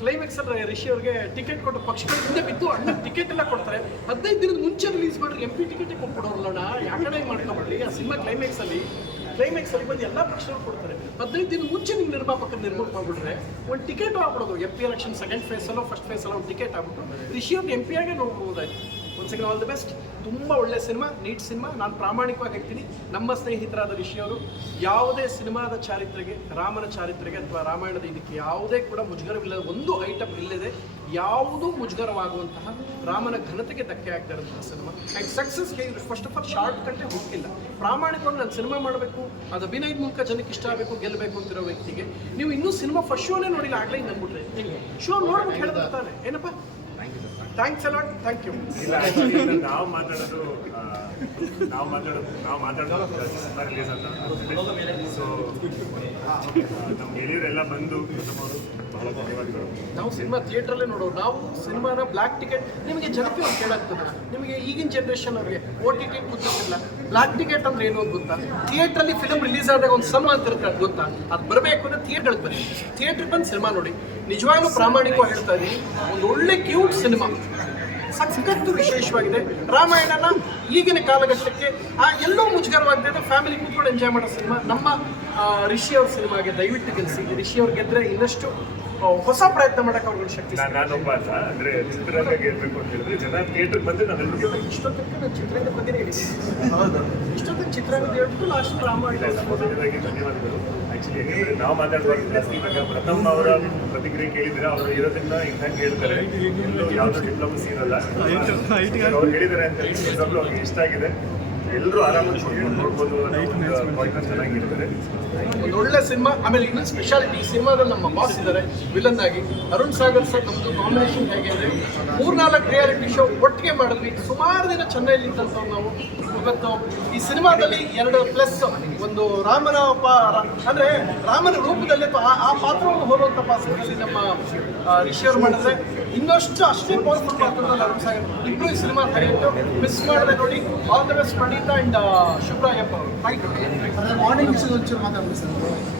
Climax ಅಲ್ಲಿ ರಿಷಿ ಅವ್ರಿಗೆ ticket ಕೊಟ್ಟು ಪಕ್ಷಗಳ ಹಿಂದೆ ಬಿದ್ದು ಅಣ್ಣ ಟಿಕೆಟ್ ಎಲ್ಲ ಕೊಡ್ತಾರೆ. ಹದಿನೈದು ದಿನದ ಮುಂಚೆ ರಿಲೀಸ್ ಮಾಡ್ರಿ ಎಂ ಪಿ ಟಿಕೆಟ್ ಕೊಟ್ಬಿಡೋರಲ್ಲ ಯಾಕಡೆ ಮಾಡ್ಕೊಬೇಡಿ? ಆ ಸಿನಿಮಾ ಕ್ಲೈಮ್ಯಾಕ್ಸ್ ಅಲ್ಲಿ ಕ್ಲೈಮ್ಯಾಕ್ಸ್ ಅಲ್ಲಿ ಬಂದು ಎಲ್ಲ ಪಕ್ಷಗಳು ಕೊಡ್ತಾರೆ. ಹದಿನೈದು ದಿನ ಮುಂಚೆ ನೀವು ನಿರ್ಮಾಪಕ ನಿರ್ಮಾಣ ಮಾಡ್ಬಿಟ್ರೆ ಒಂದು ticket ಆಗ್ಬಿಡೋದು. M P election second phase ಅಲ್ಲೋ ಫಸ್ಟ್ ಫೇಸ್ ಅಲ್ಲೋ ಒಂದು ಟಿಕೆಟ್ ಆಗ್ಬಿಟ್ಟು ರಿಷಿ ಅವ್ರಿಗೆ ಎಂ ಪಿ ಆಗೇ ನೋಡ್ಬೋದಾಯ್ತು. ಒಂದು ಸೆಕೆಂಡ್ ಆಲ್ ದಿ ಬೆಸ್ಟ್ ತುಂಬ ಒಳ್ಳೆ ಸಿನಿಮಾ ನೀಟ್ ಸಿನಿಮಾ. ನಾನು ಪ್ರಾಮಾಣಿಕವಾಗಿ ಹೇಳ್ತೀನಿ. ನಮ್ಮ ಸ್ನೇಹಿತರಾದ ವಿಷಯವರು ಯಾವುದೇ ಸಿನಿಮಾದ ಚಾರಿತ್ರೆಗೆ ರಾಮನ ಚಾರಿತ್ರೆಗೆ ಅಥವಾ ರಾಮಾಯಣದ ಇದಕ್ಕೆ ಯಾವುದೇ ಕೂಡ ಮುಜುಗರವಿಲ್ಲದ ಒಂದು ಐಟಮ್ ಇಲ್ಲದೆ ಯಾವುದೂ ಮುಜುಗರವಾಗುವಂತಹ ರಾಮನ ಘನತೆಗೆ ಧಕ್ಕೆ ಆಗ್ತಾ ಇರುವಂತಹ ಸಿನಿಮಾ. ಆ್ಯಂಡ್ ಸಕ್ಸಸ್ಗೆ ಫಸ್ಟ್ ಆಫ್ ಆಲ್ ಶಾರ್ಟ್ ಕಟ್ಟೆ ಹೋಗಿಲ್ಲ ಪ್ರಾಮಾಣಿಕವಾಗಿ ನಾನು ಸಿನಿಮಾ ಮಾಡಬೇಕು ಅದು ಅಭಿನಯದ ಮೂಲಕ ಜನಕ್ಕೆ ಇಷ್ಟ ಆಗಬೇಕು ಗೆಲ್ಲಬೇಕು ಅಂತಿರೋ ವ್ಯಕ್ತಿಗೆ ನೀವು ಇನ್ನೂ ಸಿನಿಮಾ ಫಸ್ಟ್ ಶೋನೇ ನೋಡಿಲ್ಲ ಆಗಲೇ ಹಿಂಗೆ ಅಂದ್ಬಿಟ್ರೆ. ಶೋ ನೋಡ್ಬಿಟ್ಟು ಹೇಳಿದ್ರೆ ತಾನೆ. ಏನಪ್ಪ? ಥ್ಯಾಂಕ್ಸ್ ಅಲಾಟ್ ಥ್ಯಾಂಕ್ ಯು ಇಲ್ಲ ನಾವು ಮಾತಾಡೋದು ನಾವು ಮಾತಾಡೋದು ನಾವು ಮಾತಾಡೋದು ರಿಲೀಸ್ ಅಂತ ನಾವು ಸಿನಿಮಾ ಥಿಯೇಟ್ರಲ್ಲೇ ನೋಡೋರು. ನಾವು ಸಿನಿಮಾನ ಬ್ಲ್ಯಾಕ್ ಟಿಕೆಟ್, ನಿಮಗೆ ಜನಕ್ಕೆ ಒಂದು ಕೇಳಾಗ್ತದೆ ನಿಮಗೆ ಈಗಿನ ಜನ್ರೇಷನ್ ಅವರಿಗೆ ಓ ಟಿ ಟಿ ಗೊತ್ತಿಲ್ಲ ಬ್ಲ್ಯಾಕ್ ಟಿಕೆಟ್ ಅಂದ್ರೆ ಏನು ಅಂತ ಗೊತ್ತಾ? ಥಿಯೇಟ್ರಲ್ಲಿ ಫಿಲಮ್ ರಿಲೀಸ್ ಆದಾಗ ಒಂದು ಸಮ ಅಂತ ಇರ್ತಾರೆ ಗೊತ್ತಾ? ಅದು ಬರಬೇಕು ಅಂದ್ರೆ ಥಿಯೇಟ್ರಿಗೆ ಬನ್ನಿ. ಥಿಯೇಟ್ರಿಗೆ ಬಂದು ಸಿನಿಮಾ ನೋಡಿ. ನಿಜವಾಗ್ಲೂ ಪ್ರಾಮಾಣಿಕವಾಗಿ ಹೇಳ್ತಾ ಇದ್ದೀನಿ ಒಂದು ಒಳ್ಳೆ ಕ್ಯೂಟ್ ಸಿನಿಮಾ. ಸಖತ್ತು ವಿಶೇಷವಾಗಿದೆ. ರಾಮಾಯಣನ ಈಗಿನ ಕಾಲಘಟ್ಟಕ್ಕೆ ಆ ಎಲ್ಲೋ ಮುಜುಗರವಾಗ್ತದೆ ಫ್ಯಾಮಿಲಿ ಕೂತ್ಕೊಂಡು ಎಂಜಾಯ್ ಮಾಡೋ ಸಿನಿಮಾ ನಮ್ಮ ರಿಷಿ ಅವ್ರ ಸಿನಿಮಾಗೆ ದಯವಿಟ್ಟು ಗೆಲ್ಲಿಸಿ. ರಿಷಿ ಅವ್ರು ಗೆದ್ರೆ ಇನ್ನಷ್ಟು ಹೊಸ ಪ್ರಯತ್ನ ಮಾಡಕ್ಕೆ ಅವ್ರಿಗೆ ಶಕ್ತಿ ನಾನು ನಾನೊಬ್ಬ ಅಲ್ಲ ಅಂದ್ರೆ ಚಿತ್ರರಂಗ ಗೆಲ್ಬೇಕು ಅಂತ ಹೇಳಿದ್ರೆ ಜನ ಥಿಯೇಟರ್ ಬಂದು ನಾವೆಲ್ಲರೂ ಗೆಲ್ಬೇಕು ಇಷ್ಟೊತ್ತಕ್ಕೆ ನಾನು ಹೇಳಿದ್ದೀನಿ. ಹೌದು. ಇಷ್ಟೊತ್ತಿಗೆ ಚಿತ್ರರಂಗ ಹೇಳ್ಬಿಟ್ಟು ಲಾಸ್ಟ್ ಡ್ರಾಮಾ ಧನ್ಯವಾದಗಳು. ಆಕ್ಚುಲಿ ಯಾಕಂದ್ರೆ ನಾವು ಮಾತಾಡುವಾಗ ಇವಾಗ ಪ್ರಥಮ್ ಅವರ ಪ್ರತಿಕ್ರಿಯೆ ಕೇಳಿದ್ರೆ ಅವರು ಇರೋದ್ರಿಂದ ಇಂಥ ಹೇಳ್ತಾರೆ. ಯಾವುದೋ ಡಿಪ್ಲೊಮಸಿ ಇರಲ್ಲ ಅವ್ರು ಹೇಳಿದ್ದಾರೆ ಅಂತ ಹೇಳಿ ಇಷ್ಟ ಆಗಿದೆ. ಎಲ್ಲರೂ ಆರಾಮಾಗಿ ನೋಡ್ಬೋದು ಚೆನ್ನಾಗಿರ್ತಾರೆ ಸಿನಿಮಾ ಆಮೇಲೆ ಇನ್ನೊಂದು ಸ್ಪೆಷಾಲಿಟಿ ಈ ಸಿನಿಮಾದಲ್ಲಿ ನಮ್ಮ ಬಾಸ್ ಇದ್ದಾರೆ ವಿಲನ್ ಆಗಿ. ಅರುಣ್ ಸಾಗರ್ ಸರ್ ನಮ್ಮದು ಕಾಂಬಿನೇಷನ್ ಹೇಗೆ ಅಂದರೆ ಮೂರ್ನಾಲ್ಕು ರಿಯಾಲಿಟಿ ಶೋ ಒಟ್ಟಿಗೆ ಮಾಡಿದ್ವಿ. ಸುಮಾರು ದಿನ ಚೆನ್ನೈಲಿ ಇದ್ದಂಥವ್ರು ನಾವು. ಇವತ್ತು ಈ ಸಿನಿಮಾದಲ್ಲಿ ಎರಡು ಪ್ಲಸ್ ಒಂದು ರಾಮನ ಅಂದರೆ ರಾಮನ ರೂಪದಲ್ಲಿ ಆ- ಪಾತ್ರವನ್ನು ಹೋಲುವಂಥ ಪಾತ್ರದಲ್ಲಿ ನಮ್ಮ ಆ, ಮಾಡಿದ್ರೆ ಇನ್ನಷ್ಟು ಅಷ್ಟೇ ಪವರ್ಫುಲ್ ಪಾತ್ರದಲ್ಲಿ ಅರುಣ್ ಸಾಗರ್. ಇಬ್ಬರು ಈ ಸಿನಿಮಾ ಹರಿಯಿಟ್ಟು ಮಿಸ್ ಮಾಡದೆ ನೋಡಿ. All the best Pranitha and Shubhrayappa ಅವರು. Thank morning ಮಾತಾಡ್ಬಿಡಿ sir